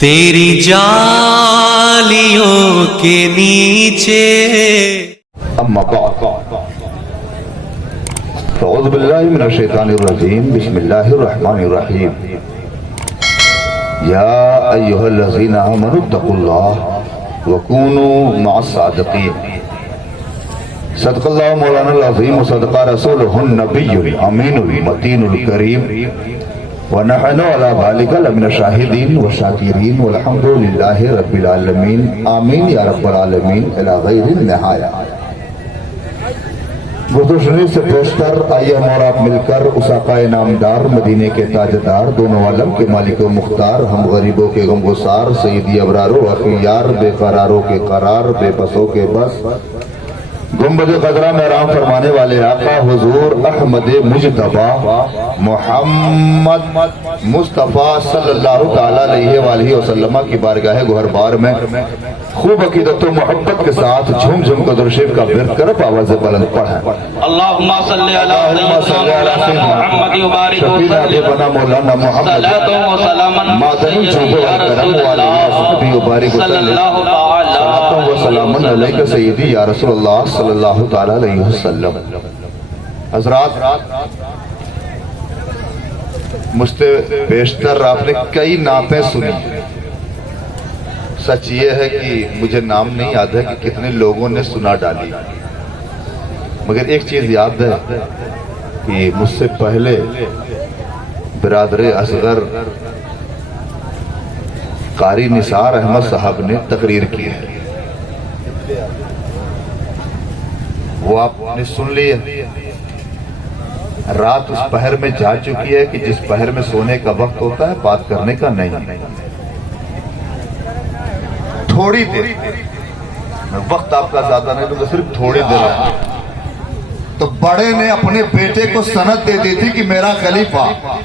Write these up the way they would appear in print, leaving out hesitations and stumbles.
تیری جالیوں کے نیچے اما بعد فاعوذ باللہ من الشیطان الرجیم بسم اللہ الرحمن الرحیم یا ایہا الذین آمنوا اتقوا اللہ وکونوا مع الصادقین صدق اللہ مولانا العظیم وصدق رسولہ النبی الامین المتین الکریم ونحن على ذلك لمن الشاہدین والشاکرین والحمد للہ رب العالمین آمین یا رب العالمین الی غیر النہایہ۔ اردو شریف سے پیشتر آئیے ہم اور آپ مل کر اس آقا نامدار مدینے کے تاجدار دونوں عالم کے مالک و مختار ہم غریبوں کے غم گسار سیدی ابرارو اخیار بے قراروں کے قرار بے بسوں کے بس گنبد خضرا میں آرام فرمانے والے آقا حضور احمد مجتبی محمد مصطفیٰ صلی اللہ تعالیٰ علیہ وآلہ وسلم کی بارگاہ گوہر بار میں خوب عقیدت و محبت کے ساتھ جھوم جھوم کو درود شریف کا ورد کرپ آواز بلند پڑھیں۔ اللہم صلی علی محمد وبارک شفیع بنا مولانا محمد صلاۃ و سلام مادن جوبو کرم والے صحبی وبارک صلاۃ و سلام علیکہ سیدی یا رسول اللہ صلی اللہ تعالیٰ علیہ وسلم۔ حضرات مجھ سے بیشتر آپ نے کئی نعتیں سنی، سچ یہ ہے کہ مجھے نام نہیں یاد ہے کہ کتنے لوگوں نے سنا ڈالی، مگر ایک چیز یاد ہے کہ مجھ سے پہلے برادر اصغر قاری نثار احمد صاحب نے تقریر کی ہے، وہ آپ نے سن لی ہے۔ رات اس پہر میں جا چکی ہے کہ جس پہر میں سونے کا وقت ہوتا ہے بات کرنے کا نہیں، تھوڑی دیر وقت آپ کا زیادہ نہیں لوں گا، صرف تھوڑی دیر ہے۔ تو بڑے نے اپنے بیٹے کو سند دے دی تھی کہ میرا خلیفہ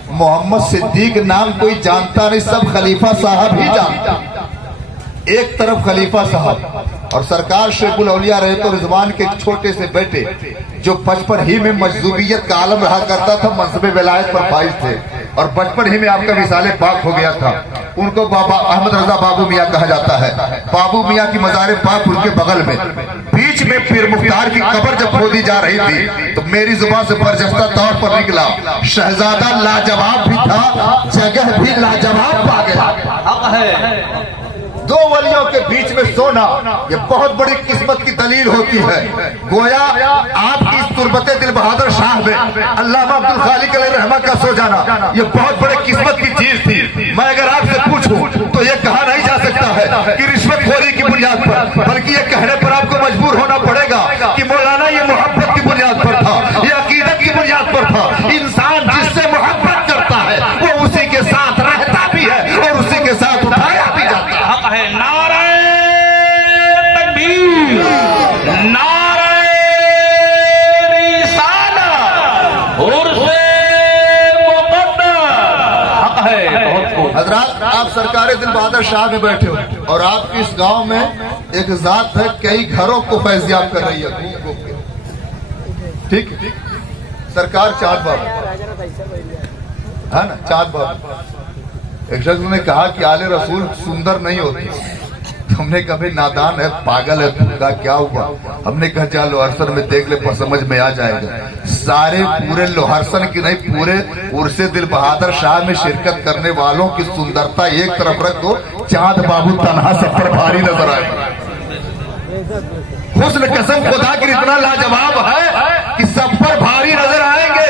محمد صدیق نام کوئی جانتا نہیں، سب خلیفہ صاحب ہی جانتا۔ ایک طرف خلیفہ صاحب اور سرکار شیخ الاولیاء رحمۃ رضوان کے چھوٹے سے بیٹے جو بچپن ہی میں مجذوبیت کا عالم رہا کرتا تھا، منصب ولایت پر فائز تھے اور بچپن ہی میں آپ کا وصال پاک ہو گیا تھا۔ ان کو بابا احمد رضا بابو میاں کہا جاتا ہے۔ بابو میاں کی مزار پاک ان کے بغل میں، بیچ میں پیر مختار کی قبر جب کھودی جا رہی تھی تو میری زبان سے برجستہ طور پر نکلا شہزادہ لاجواب بھی تھا، جگہ بھی لاجواب پا گیا۔ حق ہے دو ولیوں کے بیچ میں سونا یہ بہت بڑی قسمت کی دلیل ہوتی ہے۔ گویا آپ کی اس تربت دل بہادر شاہ میں علامہ عبدالخالق علیہ رحمہ کا سو جانا یہ بہت بڑی قسمت کی چیز تھی۔ میں اگر آپ سے پوچھوں تو یہ کہا نہیں جا سکتا ہے کہ رشوت خوری کی بنیاد پر، بلکہ یہ کہنے پر آپ کو مجبور ہونا پڑے گا کہ مولانا یہ محبت کی بنیاد پر تھا، یہ عقیدت کی بنیاد پر تھا۔ انسان جس سے محبت کرتا ہے وہ اسی کے ساتھ رہتا بھی ہے اور اسی کے ساتھ اٹھایا بھی جاتا ہے۔ حق ہے نعرہ تکبیر، نعرہ رسالہ، عرس مقدر، حق ہے۔ حضرات آپ سرکار دل بہادر شاہ میں بیٹھے ہو اور آپ کی اس گاؤں میں ایک ذات ہے کئی گھروں کو فیضیاب کر رہی ہے، ٹھیک ہے؟ سرکار چاند بابا ہے نا، چاند بابا۔ ایک شخص نے کہا کہ آل رسول سندر نہیں ہوتی، ہم نے کہا بھئی نادان ہے، پاگل ہے، کہا کیا ہوا؟ ہم نے کہا چلو لوہرسن میں دیکھ لے پر سمجھ میں آ جائے گا۔ سارے پورے لوہرسن کی نہیں، پورے عرس دل بہادر شاہ میں شرکت کرنے والوں کی سندرتا ایک طرف رکھ دو، چاند بابو تنہا سب پر بھاری نظر آئے۔ حسن قسم خدا کی اتنا لاجواب ہے کہ سب پر بھاری نظر آئیں گے۔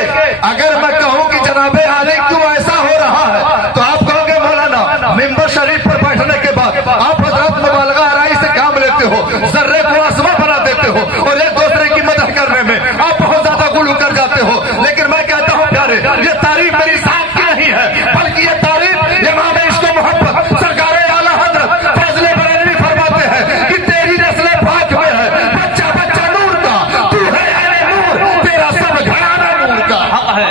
اگر میں کہوں کہ جناب عالی کیوں ایسا ہو رہا ہے تو آپ کہو گے مولانا ممبر شریف پر بیٹھنے کے بعد آپ حضرات مبالغہ آرائی سے کام لیتے ہو، ذرے کو آسما بنا دیتے ہو اور ایک دوسرے کی مدح کرنے میں آپ بہت زیادہ غلو کر جاتے ہو۔ لیکن میں کہتا ہوں پیارے، یہ تعریف میری ذات کی نہیں ہے بلکہ یہ تعریف امام عشق و محبت سرکار اعلیٰ حضرت فضل بریلوی فرماتے ہیں کہ تیری نسل پاک میں ہے، بچہ بچہ نور کا، تو ہے اہل نور، تیرا سب گھرانہ نور کا۔ حق ہے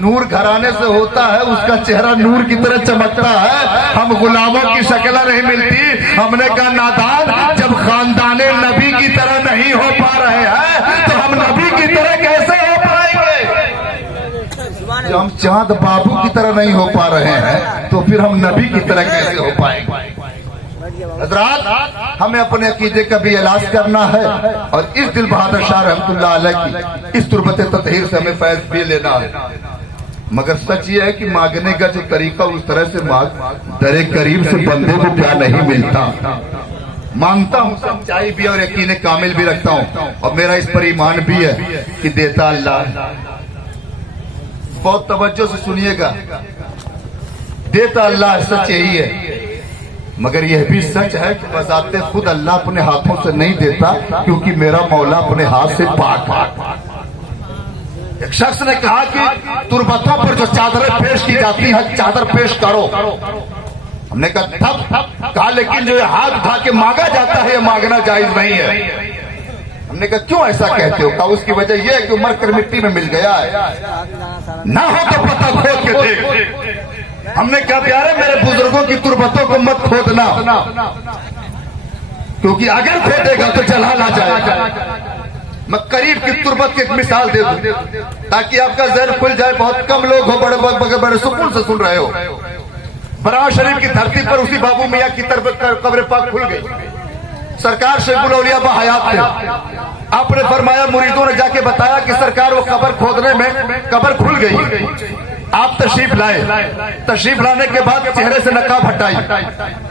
نور گھرانے سے ہوتا ہے، اس کا چہرہ نور کی طرح چمکتا ہے۔ ہم غلاموں کی شکل نہیں ملتی۔ ہم نے کہا نادان، جب خاندان نبی کی طرح نہیں ہو پا رہے ہیں تو ہم نبی کی طرح کیسے ہو پائیں گے؟ जो हम चांद बाबू की तरह नहीं हो पा रहे हैं तो फिर हम नबी की तरह कैसे हो पाएंगे। हजरात, हमें अपने अकीदे का भी इलाज करना है और इस दिल बहादुर शाह रहमतुल्लाह अलैह की इस तुरबत ततहीर से हमें फैज भी लेना है। मगर सच ये है कि मांगने का जो तरीका उस तरह से मांग दरे करीब से बंदे को क्या नहीं मिलता। मांगता हूँ, सच्चाई भी और यकीन कामिल भी रखता हूँ और मेरा इस पर ईमान भी है कि देता अल्लाह। बहुत तवज्जो से सुनिएगा, देता अल्लाह सच यही है। मगर यह भी सच है कि बजाते खुद अल्लाह अपने हाथों से नहीं देता, क्योंकि मेरा मौला अपने हाथ से पाक है। एक शख्स ने कहा कि तुरबतों पर जो चादरें पेश की जाती है, चादर पेश करो। हमने कहा तब कहा लेकिन जो हाथ उठा के मांगा जाता है ये मांगना जायज नहीं है। हमने कहा क्यों ऐसा कहते हो? कहा उसकी वजह यह है कि मर कर मिट्टी में मिल गया है, ना हो तो पता खोद के देख। हमने कहा प्यारे मेरे बुजुर्गों की तुरबतों को मत खोदना, क्योंकि अगर खोदेगा तो जला ना जाएगा। मैं करीब की तुरबत की एक मिसाल दे दूं ताकि आपका जहन खुल जाए। बहुत कम लोग हो बड़े बड़े सुकून से सुन रहे हो। बराह शरीफ की धरती पर उसी बाबू मियाँ की तरफ कब्र पाक खुल गई। सरकार शेखुल औलिया बहयात थे। आपने फरमाया, मुरीदों ने जाके बताया कि सरकार वो कब्र खोदने में कब्र खुल गई। आप तशरीफ लाए, तशरीफ लाने के बाद चेहरे से नकाब हटाई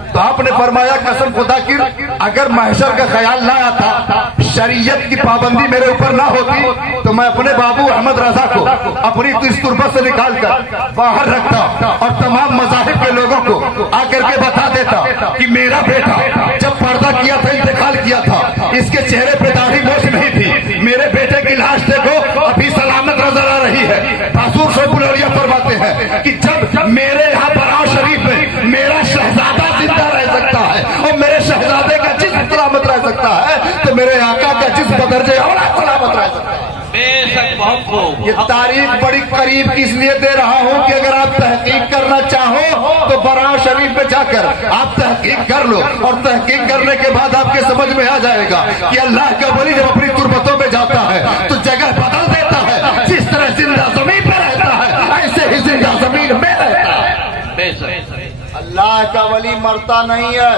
तो आपने फरमाया कसम खुदा की अगर महशर का ख्याल ना आता, शरीयत की पाबंदी मेरे ऊपर ना होती तो मैं अपने बाबू अहमद रजा को अपनी इस तुरबत से निकाल कर बाहर रखता और तमाम मज़ाहिब के लोगों को आकर के बता देता कि मेरा बेटा जब पर्दा किया था, इंतकाल किया था, इसके चेहरे पे दाढ़ी मोछ नहीं थी। मेरे बेटे की लाश देखो अभी सलामत नजर आ रही है। हुजूर शेखुल औलिया फरमाते हैं कि जब मेरे यहाँ बराह शरीफ में मेरा शहजादा जिंदा रह सकता है और मेरे शहजादे का जिस्म सलामत रह सकता है तो मेरे आका का जिस्म बदर्जे औलाद सलामत रह सकता है। बेशक बहुत खूब। ये तारीफ बड़ी करीब की इसलिए दे रहा हूँ कि अगर आप तहकीक करना चाहो तो बराह शरीफ में जाकर आप तहकीक कर लो और तहकीक करने के बाद आपके समझ में आ जाएगा कि अल्लाह का वली जब अपनी तुरबतों में जाता है तो जगह बदल देता है। जिस तरह जिंदा जमीन पे रहता है ऐसे ही जिंदा जमीन में रहता है। बेशक अल्लाह का वली मरता नहीं है,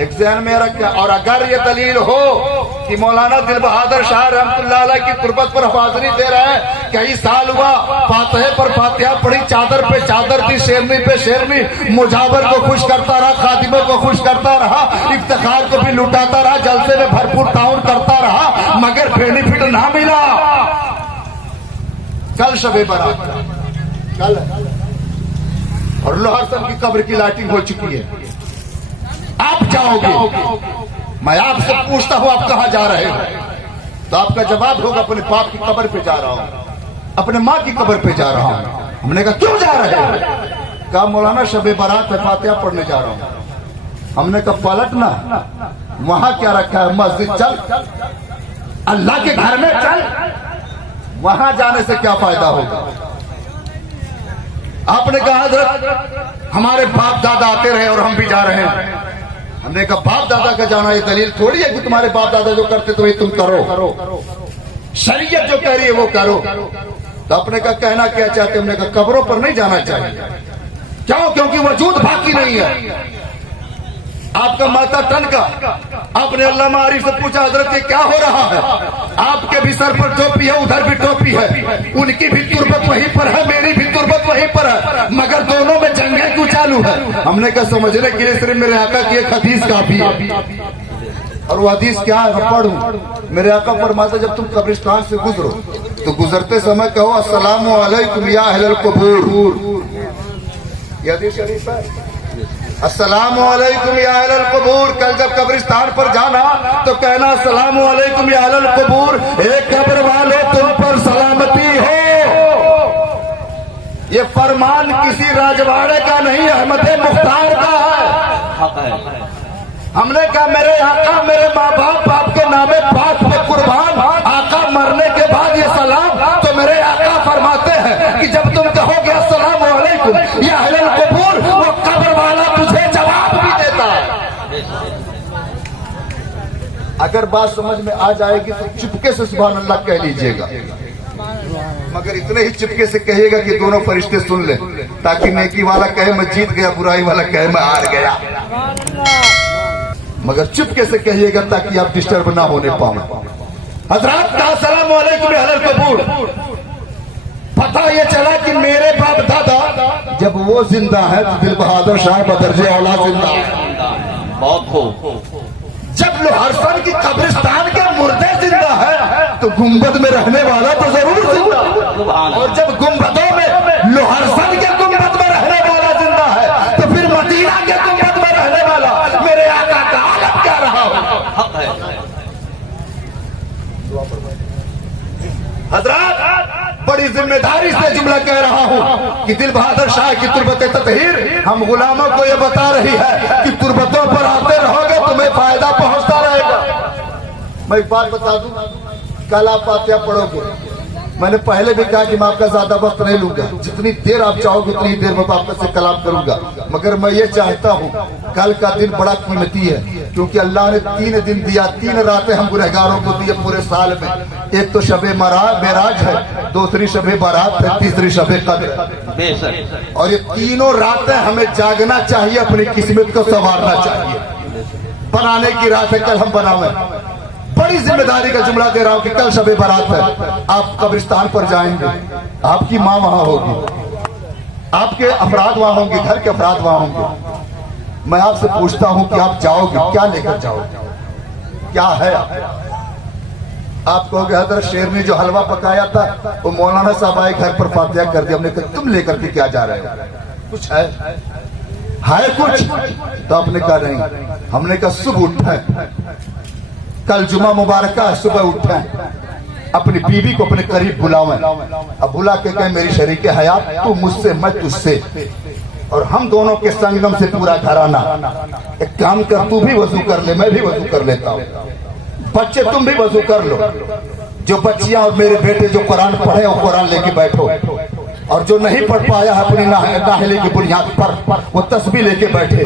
एक ज़हन में रखें। और अगर ये दलील हो कि मौलाना दिल बहादुर शाह रहमतुल्लाह अलैह की तुरबत पर हाजिरी दे रहे हैं, कई साल हुआ फातिहा पर फातिहा पड़ी, चादर पे चादर थी, शेरनी पे शेरनी, मुजावर को खुश करता रहा, खादिमों को खुश करता रहा, इफ्तिखार को भी लुटाता रहा, जलसे में भरपूर ताउन करता रहा, मगर बेनिफिट ना मिला। कल शबे बारात, कल और लोहर साहब की कब्र की लाइटिंग हो चुकी है। आप जाओगे, मैं आपसे पूछता हूं आप कहां जा रहे हो तो आपका जवाब होगा अपने बाप की कब्र पे जा रहा हूं, अपने माँ की कब्र पे जा रहा हूं। हमने कहा क्यों जा रहे हो? कहा मौलाना शबे बारात में फातिहा पढ़ने जा रहा हूं। हमने कहा पलटना, वहां क्या रखा है? मस्जिद चल, अल्लाह के घर में चल, वहां जाने से क्या फायदा होगा? आपने कहा हजरत हमारे बाप दादा आते रहे और हम भी जा रहे हैं। हमने कहा बाप दादा का जाना ये दलील थोड़ी है कि तुम्हारे बाप दादा जो करते तो ये तुम करो, शरीयत जो कह रही है वो करो। तो आपने कहा कहना क्या चाहते? हमने कहा कब्रों पर नहीं जाना चाहिए। क्यों? क्योंकि वजूद बाकी नहीं है। आपका माथा टनका, आपने अल्लाह मारिफ से पूछा हजरत ये क्या हो रहा है? आपके भी सर पर टोपी है, उधर भी टोपी है, उनकी भी तुरबत वहीं पर है, मेरी भी तुरबत वहीं पर है, मगर दोनों में जंगें क्यों चालू है? हमने कहा समझने के लिए सिर्फ मेरे आका की एक हदीस काफी है। और वो हदीस क्या है? मैं पढ़ूं। मेरे आका फरमाते जब तुम कब्रिस्तान से गुजरो तो गुजरते समय कहो अस्सलामु अलैकुम या अहलल कबूर। ये हदीस शरीफ है। अस्सलामु अलैकुम या अहलल कबूर। कल जब कब्रिस्तान पर जाना तो कहना अस्सलामु अलैकुम या अहलल कबूर, एक कब्र वालों तुम पर सलामती हो। ये फरमान किसी राजवाड़े का नहीं, अहमद मुख्तार का है। हमने कहा मेरे आका मेरे माँ बाप आपके नामे पाक पे कुर्बान, आका मरने के बाद ये सलाम तो मेरे आका फरमाते हैं कि जब तुम कहोगे अस्सलामु अलैकुम या अहलल कबूर, वो कब्र वाला तुझे जवाब भी देता है। अगर बात समझ में आ जाएगी तो चुपके से सुभान अल्लाह कह लीजिएगा। मगर इतने ही चुपके से कहिएगा कि दोनों फरिश्ते सुन ले, ताकि नेकी वाला कहे मैं जीत गया, बुराई वाला कहे मैं हार गया। मगर चुपके से कहिएगा ताकि आप डिस्टर्ब ना होने पाओ। हजरत का अस्सलाम वालेकुम अहलल कबूल। पता ये चला कि मेरे बाप दादा जब वो जिंदा है तो दिल बहादुर शाह बदरजे औलाद जिंदा है। बहुत खूब। जब लोहारसन की कब्रिस्तान के मुर्दे जिंदा है तो गुंबद में रहने वाला तो जरूर जिंदा है। और जब गुंबदों में लोहारसन के गुंबद में रहने वाला जिंदा है तो फिर मदीना के गुंबद में रहने वाला मेरे आका का आलम क्या रहा हो। हजरत बड़ी जिम्मेदारी से जुमला कह रहा हूँ कि दिल बहादुर शाह की तुर्बत ततहीर हम गुलामों को ये बता रही है कि तुर्बतों पर आते रहोगे तुम्हें फायदा पहुंचता रहेगा। मैं एक बात बता दूं, कल आप फातिहा पढ़ोगे, मैंने पहले भी कहा कि मैं आपका ज्यादा वक्त नहीं लूंगा, जितनी देर आप चाहोगे उतनी देर में आपका से कलाम करूंगा। मगर मैं ये चाहता हूँ कल का दिन बड़ा कीमती है, क्योंकि अल्लाह ने 3 दिन दिया, 3 रातें हम गुनहगारों को दिए पूरे साल में। एक तो शबे मेराज है, दूसरी शबे बारात है, तीसरी शबे कद्र। और ये तीनों रातें हमें जागना चाहिए, अपनी किस्मत को संवारना चाहिए। बनाने की रात है, कल हम बनावे। बड़ी जिम्मेदारी का जुमला दे रहा हूं कि कल शबे बारात है, आप कब्रिस्तान पर जाएंगे, आपकी माँ वहां होगी, आपके अफराद वहां होंगे, घर के अफराद वहां होंगे। मैं आपसे पूछता हूं कि आप जाओगे, क्या लेकर जाओगे, क्या है? आप कहोगे हजरत शेरनी जो हलवा पकाया था वो मौलाना साहब आए घर पर फातिहा कर दिया। हमने कहा तुम लेकर के क्या जा रहे हो, कुछ है कुछ? तो आपने कहा नहीं। हमने कहा सुबह उठे, कल जुमा मुबारक है, सुबह उठे अपनी बीवी को अपने करीब बुलावें। अब बुला के कहें मेरी शरीके हयात, तू मुझसे मैं तुझसे, और हम दोनों के संगम से पूरा घराना। एक काम कर, तू भी वजू कर ले, मैं भी वजू कर लेता हूँ, बच्चे तुम भी वजू कर लो, जो बच्चियां और मेरे बेटे जो कुरान पढ़े वो कुरान लेके बैठो, और जो नहीं पढ़ पाया है अपनी नाहले की बुनियाद पर वो तस्बीह लेके बैठे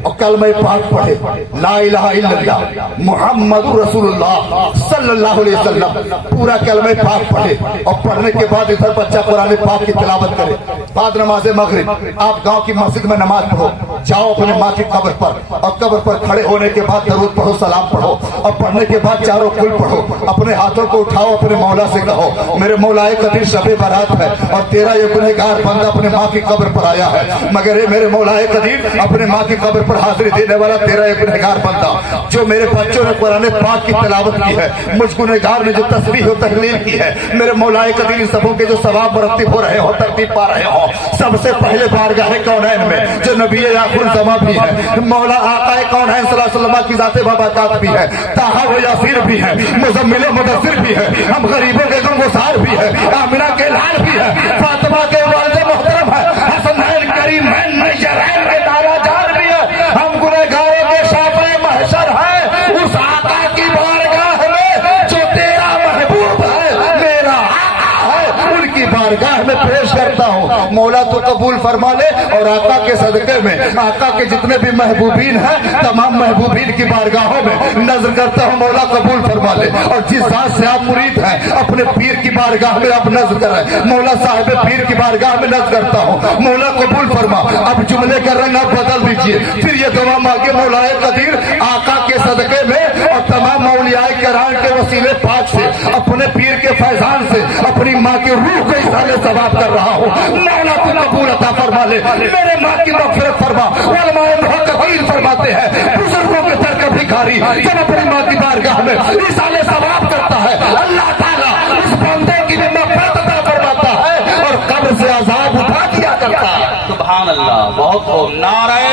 और कलमा पाक पढ़े, ला इलाहा इल्लल्लाह मुहम्मदुर रसूलुल्लाह सल्लल्लाहु अलैहि वसल्लम, पूरा कलमा पाक पढ़े। और पढ़ने के बाद इधर बच्चा कुरान पाक की तिलावत करे। बाद नमाज मगरिब आप गांव की मस्जिद में नमाज पढ़ो, जाओ अपने माँ की कब्र पर, और कब्र पर खड़े होने के बाद दरूद पढ़ो, सलाम पढ़ो, और पढ़ने के बाद चारों कुल पढ़ो। अपने हाथों को उठाओ, अपने मौला से कहो मेरे मौलाए कदीर शबे बारात है और तेरा ये गुनहगार बंदा अपने माँ की कब्र पर आया है, मगर ये मेरे मौलाए कदीर अपने माँ की कब्र पर हाजिरी देने वाला तेरा ये गुनहगार बंदा जो मेरे बच्चों ने कुरान पाक की तिलावत की है, मुझ गुनहगार ने जो तस्बीह और तहलील की है, मेरे मौलाए कदीर इन सबों के जो सवाब मुरत्तिब हो रहे हो, तरतीब पा रहे हो, सबसे पहले बारगाह कौनैन में जो नबी आखिर ज़मा भी है, मौला आका कौनैन सल्लल्लाहु अलैहि वसल्लम की ज़ात बाबरकत भी है, ताहा व यासीर भी है, मुज़म्मिल मुदस्सिर भी है, हम गरीबों के गमगुसार भी है, आमिना के लाल भी है, फातिमा के वालिद मोहतरम है, हसनैन करीमैन नैयरैन के दादा जान भी है, हम गुनहगारों के शाफ़े महशर है, उस आका की बारगाह में जो तेरा महबूब है, मेरा आका है, उनकी बारगाह में पेश करता हूँ। मौला तो कबूल फरमा ले, और आका के सदके में आका के जितने भी महबूबीन हैं तमाम महबूबीन की बारगाहों में नजर करता हूँ, मौला कबूल फरमा ले। और जिस जात से आप मुरीद हैं अपने पीर की बारगाह में आप नजर करें, मौला साहिब पीर की बारगाह में नजर करता हूँ, मौला कबूल फरमा। अब जुमले का रंग आप बदल दीजिए, फिर ये दुआ मांगे मौलाए कदीर आका के सदके में और तमाम मौलियाए किराम के वसीले पाक से, अपने पीर के फैजान से अपनी माँ की रूह को इसाले सवाब कर रहा हूँ, मौला तू कबूल अता फरमा ले, मेरे माँ की मग़फ़िरत फरमा। उलमाए मुहक़्क़क़ीन फरमाते हैं बुजुर्गों के दर का भिखारी जब अपनी माँ की बारगाह में इसाले सवाब करता है, अल्लाह ताला उस बंदे की भी मग़फ़िरत अता फरमाता है और कब्र से अज़ाब उठा दिया करता है। सुभान अल्लाह, बहुत खूब। नारे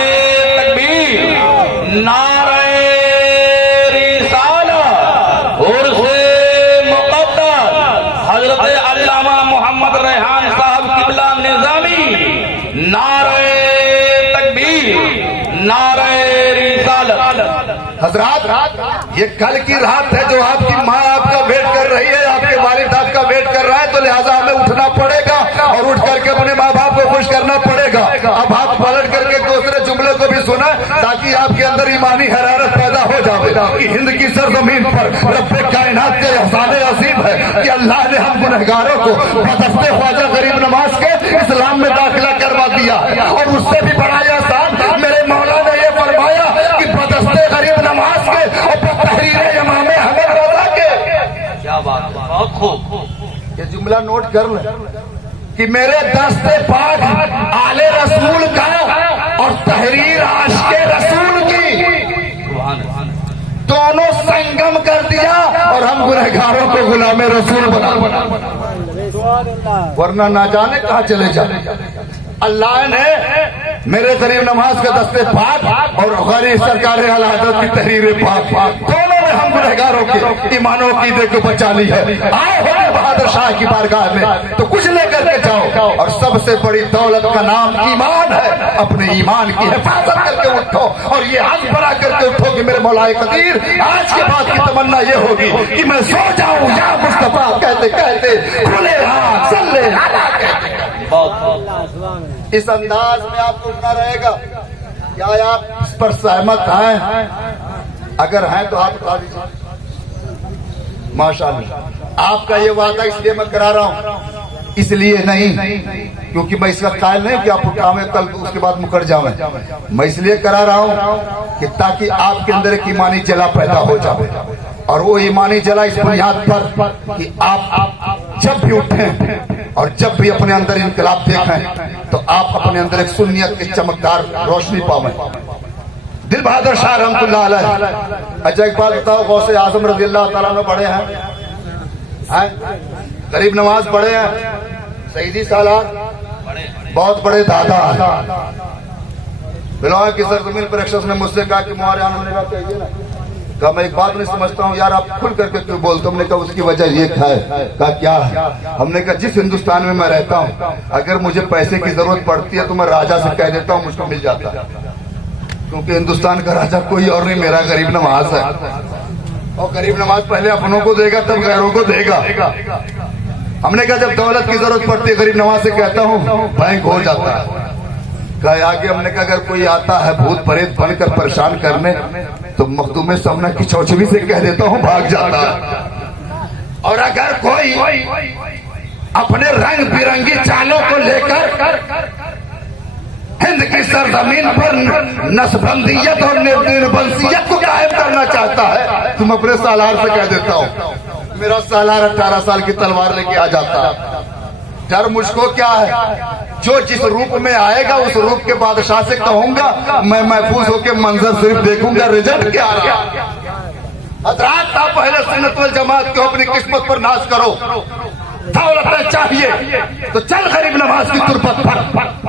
तकबीर, नारे रिसालत, उर्से मुक़द्दस हज़रत अल्लामा मोहम्मद रेहान साहब क़िबला निज़ामी, नारे तकबीर, नारे रिसालत। हजरात ये कल की रात है जो आपकी माँ आपका वेट कर रही है, आपके वालिद आपका वेट कर रहा है, तो लिहाजा हमें उठना पड़ेगा और उठ करके अपने माँ बाप को खुश करना पड़ेगा। अब आप पलट करके दूसरे जुमले को भी सुना ताकि आपके अंदर ईमानी हरारत पैदा हो जावे कि हिंद की सरजमीन पर रब्बे कायनात के एहसान अजीम है कि अल्लाह ने हम गुनहगारों को बदस्ते ख्वाजा गरीब नवाज के इस्लाम में दाखिला करवा दिया। और उससे भी बड़ा एहसान मेरे मौला ने ये फरमाया कि बदस्ते गरीब नवाज के और तहरीर इमाम अहमद रज़ा के। क्या बात है, बहुत खूब। ये जुमला नोट कर ले कि मेरे दस्ते पाक आले रसूल का और तहरीर आशिक़े रसूल की दोनों संगम कर दिया और हम गुनहगारों को गुलामे रसूल बना, वरना ना जाने कहाँ चले जाए। अल्लाह ने मेरे गरीब नवाज के दस्ते पाक और गरीब सरकार आला हज़रत की तहरीर पाक दोनों में हम गुनहगारों के ईमानों की दे को बचा ली है। आओ होगी बहादुर शाह की बारगाह में तो कुछ लेकर के जाओ, और सबसे बड़ी दौलत का नाम ईमान है। अपने ईमान की हिफाजत करके उठो और ये हाथ बढ़ा करके उठो कि मेरे मौलाए कदीर आज के बाद की तमन्ना ये होगी कि मैं सो जाऊं या मुस्तफा कहते कहते खुले हाथ सल्ले अला कहते। इस अंदाज में आपको उठना रहेगा। क्या आप इस पर सहमत हैं? अगर हैं तो हाथ उठा दीजिए। माशाअल्लाह, आपका ये वादा इसलिए मैं करा रहा हूं, इसलिए नहीं क्योंकि मैं इसका कायल नहीं कि आप उठावें कल उसके बाद मुकर जावें। मैं इसलिए करा रहा हूं कि ताकि आपके अंदर एक ईमानी जला पैदा हो जाए, और वो ईमानी जला इस बुनियाद पर कि आप जब भी उठें और जब भी अपने अंदर इनकलाब देखें तो आप अपने अंदर एक सुन्नियत की चमकदार रोशनी पावें। दिल बहादुर शाह रहमतुल्लाह अलैह। अच्छा एक बात बताओ, गौसे आजम रज़ी अल्लाह तआला अन्हु पढ़े हैं? गरीब नवाज पढ़े हैं? सईदी सालार बहुत बड़े दादा हैं। बिलावल की सरजमीन पर एक शख्स ने मुझसे कहा कि मुहारे आने का चाहिए ना। कहा मैं एक बात नहीं समझता हूँ यार, आप खुल करके क्यों बोलते हो? हमने कहा उसकी वजह ये है। कहा क्या है? हमने कहा जिस हिंदुस्तान में मैं रहता हूँ अगर मुझे पैसे की जरूरत पड़ती है तो मैं राजा से कह देता हूँ, मुझको मिल जाता है, क्योंकि हिंदुस्तान का राजा कोई और नहीं, मेरा गरीब नवाज है। और गरीब नवाज पहले अपनों को देगा तब गैरों को देगा। हमने कहा जब दौलत की जरूरत पड़ती है गरीब नवाज से कहता हूँ बैंक हो जाता है। कहा आगे हमने कहा अगर कोई आता है भूत प्रेत बनकर परेशान करने तो मखदूम समना की चौचवी से कह देता हूँ भाग जाता है। और अगर कोई अपने रंग बिरंगी चालों को लेकर हिंद की सरजमीन पर नस्बंदियत और निर्बंसियत को कायम करना चाहता है तुम अपने सालार से कह देता हूँ मेरा सालार 18 साल की तलवार लेके आ जाता है। डर मुझको क्या है? जो जिस रूप में आएगा उस रूप के बादशाह से कहूंगा मैं महफूज होकर मंजर सिर्फ देखूंगा, रिजल्ट क्या आ रहा है। हजरात आप पहले सुन्नत वल जमात को अपनी किस्मत पर नाज करो। दौलत चाहिए तो चल गरीब नवाज की तुरबत पर,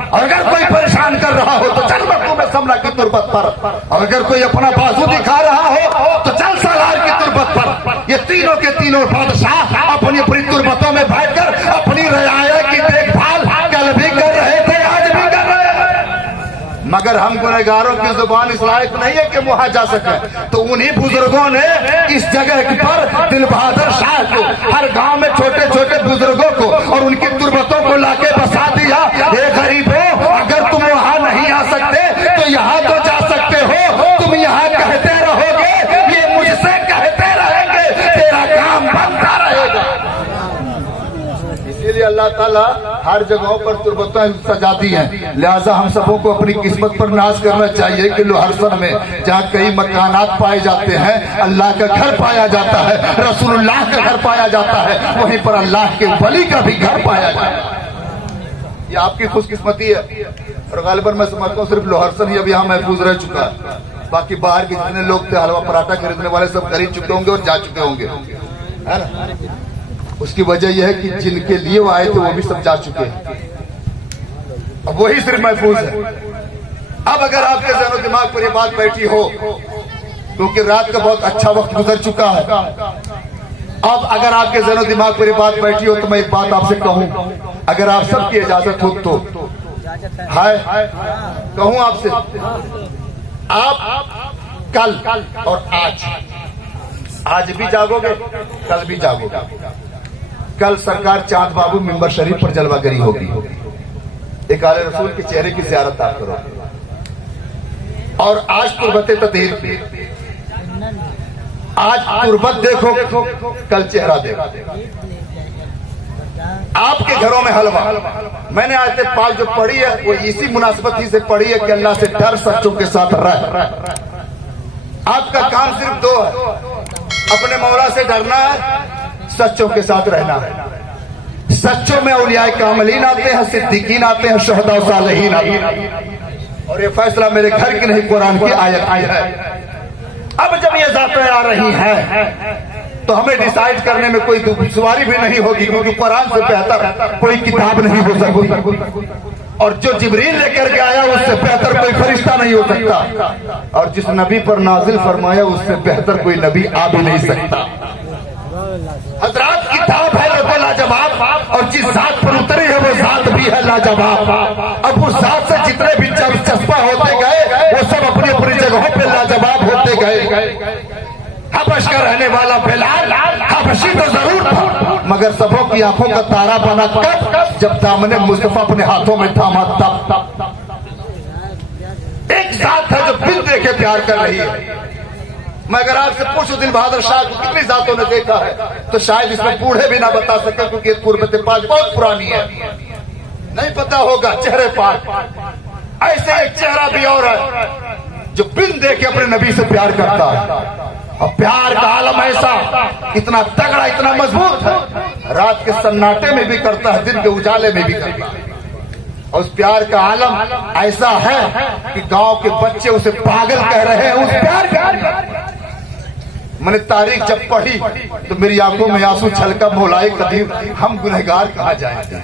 और अगर कोई परेशान कर रहा हो तो चल मखदूम समना की तुरबत पर, और अगर कोई अपना बाजू दिखा रहा हो तो चल सालार की तुरबत पर। ये तीनों के तीनों बादशाह अपनी अपनी तुरबतों में बैठकर अपनी रयाया की देखभाल कल भी कर रहे थे, आज भी कर रहे हैं। मगर हम गुनहगारों की जुबान इस लायक नहीं है कि वहां जा सके, तो उन्हीं बुजुर्गों ने इस जगह पर दिल बहादुर शाह को हर गांव में छोटे छोटे बुजुर्गों को और उनकी तुरबतों को लाके बसा दिया। ये गरीबों, अगर तुम वहां नहीं आ सकते तो यहाँ तो जा सकते हो। तुम यहाँ कहते रहोगे, ये मुझसे कहते रहेंगे, तेरा काम बनता रहेगा। इसीलिए अल्लाह ताला हर जगहों पर तुरबतें सजा दी हैं। लिहाजा हम सबों को अपनी किस्मत पर नाज करना चाहिए कि लोहरसन में जहाँ कई मकानात पाए जाते हैं, अल्लाह का घर पाया जाता है, रसूलुल्लाह का घर पाया जाता है, वहीं पर अल्लाह के वली का भी घर पाया जाता है। ये आपकी खुशकिस्मती है। और गालिबन मैं समझता हूँ सिर्फ लोहरसन ही अब यहाँ महफूज रह चुका है। बाकी बाहर के जितने लोग थे हलवा पराठा खरीदने वाले सब खरीद चुके होंगे और जा चुके होंगे, है ना। उसकी वजह यह है कि जिनके लिए वो आए थे वो भी सब जा चुके हैं, अब वही सिर्फ महफूज है। अब अगर आपके ज़हन दिमाग पर ये बात बैठी हो, क्योंकि रात का बहुत अच्छा वक्त गुजर चुका है, अब अगर आपके ज़हन दिमाग पर ये बात बैठी हो तो मैं एक बात आपसे कहूं, अगर आप सबकी इजाजत हो तो हाय कहूं आपसे, आप कल और आज भी जागोगे, कल भी जागोगे। कल सरकार चांद बाबू मिंबर शरीफ पर जलवागरी होगी, एक आले रसूल के चेहरे की ज़ियारत आप करो। और आज तुरबते तदहीर آج تربت دیکھو کل چہرہ دیکھو. آپ کے گھروں میں حلوہ. میں نے آیت پاک جو پڑھی ہے وہ اسی مناسبت ہی سے پڑھی ہے کہ اللہ سے ڈر سچوں کے ساتھ رہ. آپ کا کام صرف دو ہے, اپنے مولا سے ڈرنا ہے, سچوں کے ساتھ رہنا ہے. سچوں میں اولیاء کاملین آتے ہیں, صدیقین آتے ہیں, شہداء و صالحین آتے ہیں. اور یہ فیصلہ میرے گھر کی نہیں قرآن کی آیت کی ہے. اب جب یہ ذاتیں آ رہی ہیں تو ہمیں ڈیسائیڈ کرنے میں کوئی دشواری بھی نہیں ہوگی, کیونکہ قرآن سے بہتر کوئی کتاب نہیں ہو سکتی, اور جو جبریل لے کر کے آیا اس سے بہتر کوئی فرشتہ نہیں ہو سکتا, اور جس نبی پر نازل فرمایا اس سے بہتر کوئی نبی آ بھی نہیں سکتا. حضرات کتاب ہے وہ لاجواب, اور جس ذات پر اتری ہے وہ ذات بھی ہے لاجواب. اب اس ذات سے جتنے بھی چسپاں ہوتے گئے وہ سب اپنی اپنی جگہوں پہ لاجواب ہوتے گئے. حبش کا رہنے والا بلال حبشی تو ضرور تھا, مگر سبوں کی آنکھوں کا تارا بنا کب, جب دامن مصطفیٰ اپنے ہاتھوں میں تھاما تب. ایک ذات ہے جو بن دیکھے پیار کر رہی ہے. میں اگر آپ سے پوچھوں دل بہادر شاہ کو کتنی ذاتوں نے دیکھا ہے تو شاید اس میں بوڑھے بھی نہ بتا سکے, کیونکہ یہ تربت پاک بہت پرانی ہے, نہیں پتا ہوگا. چہرے پاک ایسے ایک چہرہ بھی اور ہے جو بن دیکھے اپنے نبی سے پیار کرتا ہے, اور پیار کا عالم ایسا اتنا تگڑا اتنا مضبوط ہے, رات کے سناٹے میں بھی کرتا ہے, دن کے اجالے میں بھی کرتا ہے. اور اس پیار کا عالم ایسا ہے کہ گاؤں کے بچے اسے پاگل کہہ رہے ہیں اس پیار کا. میں نے تاریخ جب پڑھی تو میری آنکھوں میں آنسو چھلکا, مولائے قدیم ہم گنہگار کہاں جائیں گے,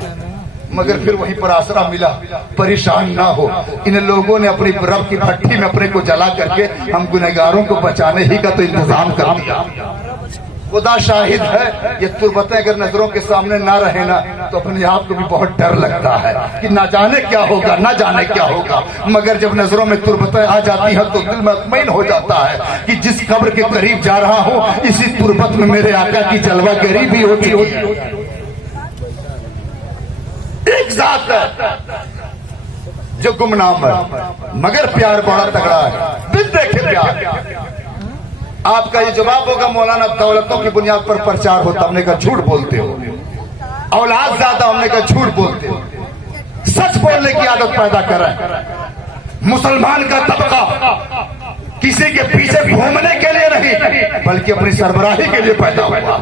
مگر پھر وہیں پر آسرا ملا. پریشان نہ ہو, ان لوگوں نے اپنی رب کی بھٹی میں اپنے کو جلا کر کے ہم گنہگاروں کو بچانے ہی کا تو انتظام کر دیا. خدا شاہد ہے, یہ تربتیں اگر نظروں کے سامنے نہ رہے نا تو اپنے آپ کو بھی بہت ڈر لگتا ہے کہ نہ جانے کیا ہوگا, نہ جانے کیا ہوگا. مگر جب نظروں میں تربتیں آ جاتی ہیں تو دل مطمئن ہو جاتا ہے کہ جس قبر کے قریب جا رہا ہوں اسی تربت میں میرے آقا کی جلوہ گری بھی ہوتی ہے. ایک ذات ہے جو گمنام ہے مگر پیار بڑا تگڑا ہے, دل دیکھے پیار. آپ کا یہ جواب ہوگا مولانا دولتوں کی بنیاد پر پرچار ہوتا, ہم نے کہا جھوٹ بولتے ہو. اولاد زیادہ, ہم نے کہا جھوٹ بولتے ہو. سچ بولنے کی عادت پیدا کریں. مسلمان کا طبقہ کسی کے پیچھے گھومنے کے لیے نہیں بلکہ اپنی سربراہی کے لیے پیدا ہوا.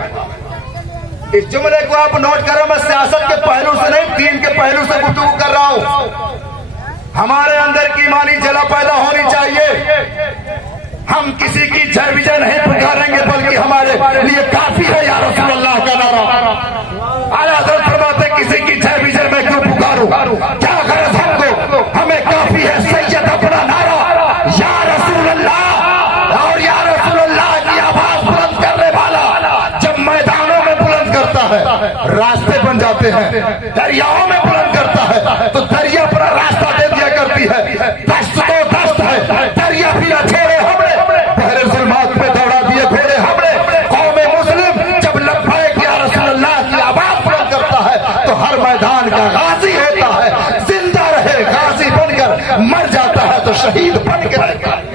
اس جملے کو آپ نوٹ کریں, میں سیاست کے پہلو سے نہیں دین کے پہلو سے گفتگو کر رہا ہوں. ہمارے اندر کی ایمانی جلا پیدا ہونی چاہیے. ہم کسی کی جے وجے نہیں پکاریں گے بلکہ ہمارے لیے کافی ہے یا رسول اللہ کا نعرہ. اعلیٰ حضرت فرماتے کسی کی جے وجے میں کیوں پکاروں, کیا غرض ہم کو, ہمیں کافی ہے سید اپنا نعرہ یا رسول اللہ. اور یا رسول اللہ کی آواز بلند کرنے والا جب میدانوں میں بلند کرتا ہے راستے بن جاتے ہیں, دریاؤں میں بلند کرتا ہے تو دریا اپنا راستہ دے دیا کرتی ہے. دست تو دست ہے, دریا بھی نہ چھوڑے ہمیں, پہلے ظلمات پہ دوڑا دیے گھوڑے ہمیں. قوم مسلم جب لبیک یا رسول اللہ کی آواز بلند کرتا ہے تو ہر میدان کا غازی ہوتا ہے. زندہ رہے غازی بن کر, مر جاتا ہے تو شہید بن کے رہتا ہے.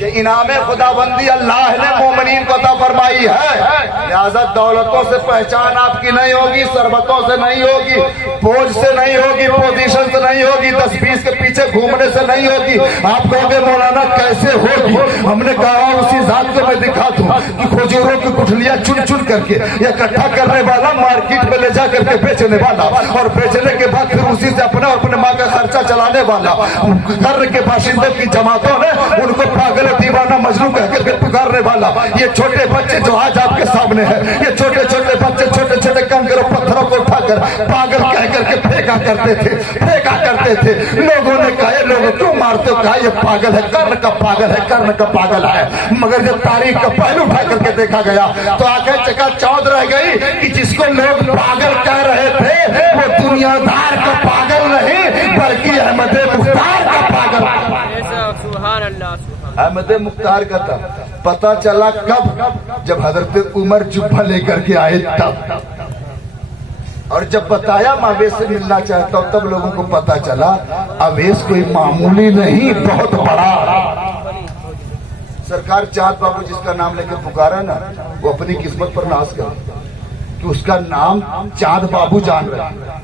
یہ انعام خداوندی اللہ نے مومنین کو عطا فرمائی ہے. لہذا دولتوں سے پہچان آپ کی نہیں ہوگی, ثروتوں سے نہیں ہوگی, فوج سے نہیں ہوگی, پوزیشن سے نہیں ہوگی, 10-20 کے پیچھے گھومنے سے نہیں ہوگی. آپ کہو گے مولانا کیسے ہوگی, ہم نے کہا اسی ذات کو میں دکھا دوں کہ کھجوروں کی گٹھلیاں چن چن کر کے یہ اکٹھا کرنے والا, مارکیٹ میں لے جا کر کے بیچنے والا, اور بیچنے کے بعد پھر اسی سے اپنا اور اپنے ماں کا خرچہ چلانے والا. گھر کے باشندوں کی جماعتوں نے ان کو پاگل دیوانہ مجنون کہہ کر کے پکارنے والا. یہ چھوٹے بچے جو آج آپ کے سامنے ہیں, یہ چھوٹے چھوٹے بچے چھوٹے چھوٹے کنکر اور پتھروں کو اٹھا کر پاگل کہہ کر کے پھینکا کرتے تھے. لوگوں نے کہا لوگوں کیوں مارتے ہو, کہا یہ پاگل ہے, کرن کا پاگل ہے, کرن کا پاگل ہے. مگر جب تاریخ کا پہلو اٹھا کر کے دیکھا گیا تو آگے چکا چوند رہ گئی کہ جس کو لوگ پاگل کہہ رہے تھے وہ دنیا دار کا پاگل نہیں بلکہ احمد مختار کا پاگل. احمد مختار کا تھا. پتا چلا کب, جب حضرت عمر جبہ لے کر کے آئے تب, اور جب بتایا میں اویس سے ملنا چاہتا ہوں تب لوگوں کو پتا چلا اویس کوئی معمولی نہیں, بہت بڑا. سرکار چاند بابو جس کا نام لے کے پکارا نا وہ اپنی قسمت پر ناز کر کہ اس کا نام چاند بابو جان رہے ہیں.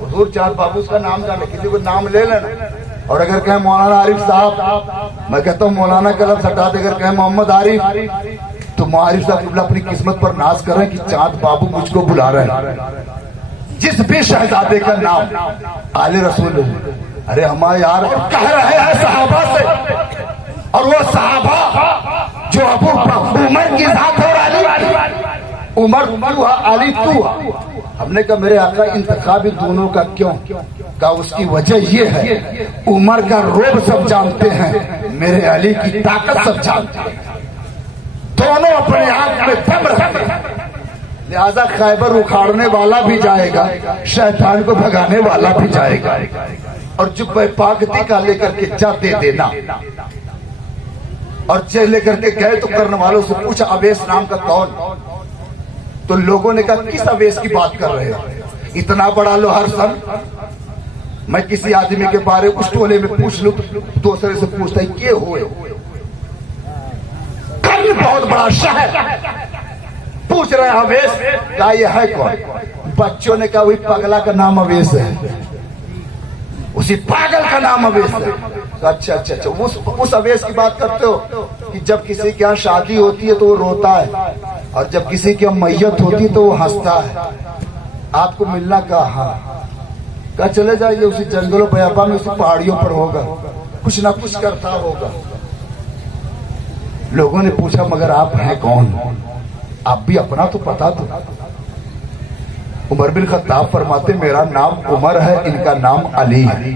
حضور چاند بابو اس کا نام جانے, کسی کو نام لے لینا. اور اگر کہیں مولانا عارف صاحب, میں کہتا ہوں مولانا کا لفظ ہٹا دے, اگر کہیں محمد عارف تو عارف صاحب اپنی قسمت پر ناز کر رہے ہیں کہ چاند بابو مجھ کو بلا رہے ہیں. جس بھی شہزادے کا نام آل رسول ہے, ارے ہمارے یار کہہ رہے ہیں صحابہ سے, اور وہ صحابہ جو ابو عمر کی ذات اور علی, عمر تو علی تو. ہم نے کہا میرے آقا انتخاب دونوں کا کیوں؟ کہا اس کی وجہ یہ ہے عمر کا روب سب جانتے ہیں, میرے علی کی طاقت سب جانتے ہیں. دونوں اپنے آپ میں دم رکھتے ہیں, لہذا خیبر اکھاڑنے والا بھی جائے گا, شیطان کو بھگانے والا بھی جائے گا. اور جبہ پاکتی کا لے کر کے جاتے دینا, اور چہ لے کر کے گئے تو کرنے والوں سے پوچھا اویس نام کا کون؟ تو لوگوں نے کہا کس اویس کی بات کر رہے ہیں, اتنا بڑا لوہر سن. میں کسی آدمی کے بارے اس ٹولے میں پوچھ لوں تو دوسرے سے پوچھتا ہے کیا ہوئے, بہت بڑا شہر پوچھ رہے ہیں اویس, کہا یہ ہے کون؟ بچوں نے کہا وہی پگلا کا نام اویس ہے, اسی پاگل کا نام اویس ہے. اچھا اچھا اچھا, اس اویس کی بات کرتے ہو کہ جب کسی کے یہاں شادی ہوتی ہے تو وہ روتا ہے, اور جب کسی کے یہاں میت ہوتی ہے تو وہ ہنستا ہے. آپ کو ملنا کہا, ہاں. کہا چلے جائیے اسی جنگلوں بیاباں میں, اسی پہاڑیوں پر ہوگا, کچھ نہ کچھ کرتا ہوگا. لوگوں نے پوچھا مگر آپ ہیں کون؟ آپ بھی اپنا تو پتا دو. عمر بن خطاب فرماتے میرا نام عمر ہے, ان کا نام علی ہے.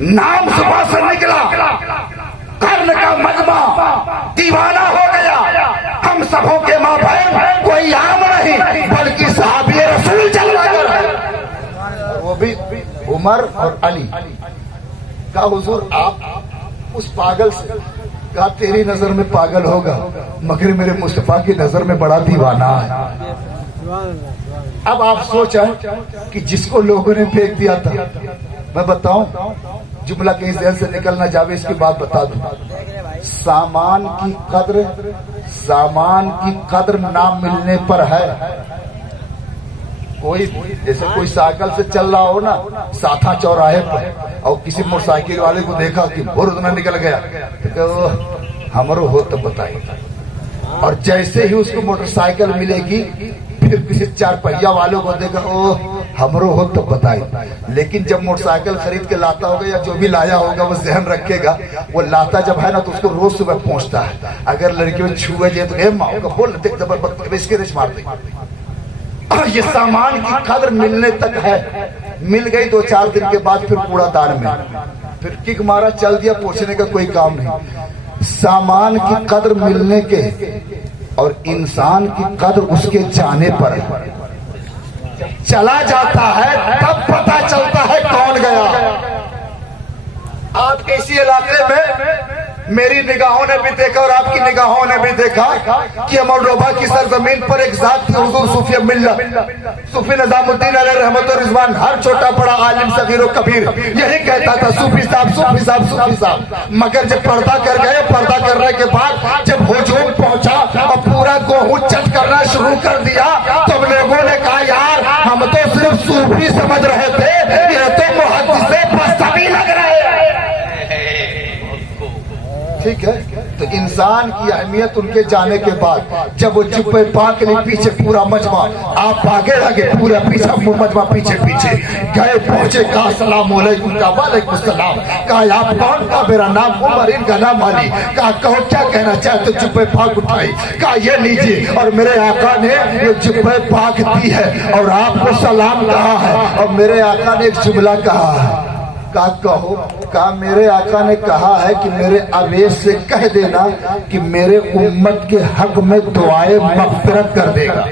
نام صبح سے نکلا, قرن کا مجمع دیوانہ ہو گیا. ہم سبوں کے ماں بہن کوئی عام نہیں بلکہ صحابی رسول چل رہا ہے, وہ بھی عمر اور علی. کہا حضور آپ اس پاگل سے, کہا تیری نظر میں پاگل ہوگا مگر میرے مصطفیٰ کی نظر میں بڑا دیوانہ ہے. اب آپ سوچا کہ جس کو لوگوں نے پھینک دیا تھا, میں بتاؤں جملہ کہیں ذہن سے نکل نہ جاوے, اس کی بات بتا دوں. سامان کی قدر نہ ملنے پر ہے. کوئی جیسے کوئی سائیکل سے چل رہا ہو نا ساتھا چوراہے پر, اور کسی موٹر سائیکل والے کو دیکھا کہ برد نہ نکل گیا تو کہ ہمارو ہو تو بتائی, اور جیسے ہی اس کو موٹر سائیکل ملے گی پھر کسی چار پہیا والوں کو دیکھا او ہمارو ہو تو بتائی. لیکن جب موٹر سائیکل خرید کے لاتا ہوگا یا جو بھی لایا ہوگا وہ ذہن رکھے گا, وہ لاتا جب ہے نا تو اس کو روز صبح پہنچتا ہے. اگر لڑکیوں چھوئے جائے تو اے ماں کا بول دیکھ زبردست اس کے رش مار دے. یہ سامان کی قدر ملنے تک ہے, مل گئی 2-4 دن کے بعد پھر کوڑا دان میں, پھر کک مارا چل دیا, پوچھنے کا کوئی کام نہیں. سامان کی قدر ملنے کے اور انسان کی قدر اس کے جانے پر چلا جاتا ہے تب پتا چلتا ہے کون گیا. آپ کے اسی علاقے میں میری نگاہوں نے بھی دیکھا اور آپ کی نگاہوں نے بھی دیکھا کہ امروبہ کی سرزمین پر ایک ذات تھی, حضور صوفی ملت, صوفی نظام الدین علیہ رحمت و رضوان. ہر چھوٹا بڑا عالم صغیر و کبیر یہی کہتا تھا صوفی صاحب صوفی صاحب صوفی صاحب. مگر جب پردہ کر گئے, پردہ کرنے کے بعد جب ہجوم پہنچا اور پورا گوہوں چٹ کرنا شروع کر دیا تو لوگوں نے کہا یار ہم تو صرف صوفی سمجھ رہے تھے, یہ تو محدث بستوی لگ رہے ہیں. ٹھیک ہے, تو انسان کی اہمیت ان کے جانے کے بعد جب وہ جبہ پاک کے لیے پیچھے پورا مجمع آپ آگے لگے, پورا پیچھے مجمع پیچھے پیچھے گئے, پہنچے, کہا السلام علیکم, کہا وعلیکم السلام, کہا آپ کون؟ کہا میرا نام عمر, ان کا نام علی. کہا کہو کیا کہنا چاہتے ہو؟ جبہ پاک اٹھائی, کہا یہ لیجیے, اور میرے آقا نے یہ جبہ پاک دی ہے اور آپ کو سلام کہا ہے, اور میرے آقا نے ایک جملہ کہا ہے. کہا کہو, کہا میرے آقا نے کہا ہے کہ میرے اویس سے کہہ دینا کہ میرے امت کے حق میں دعائے مغفرت کر دے گا.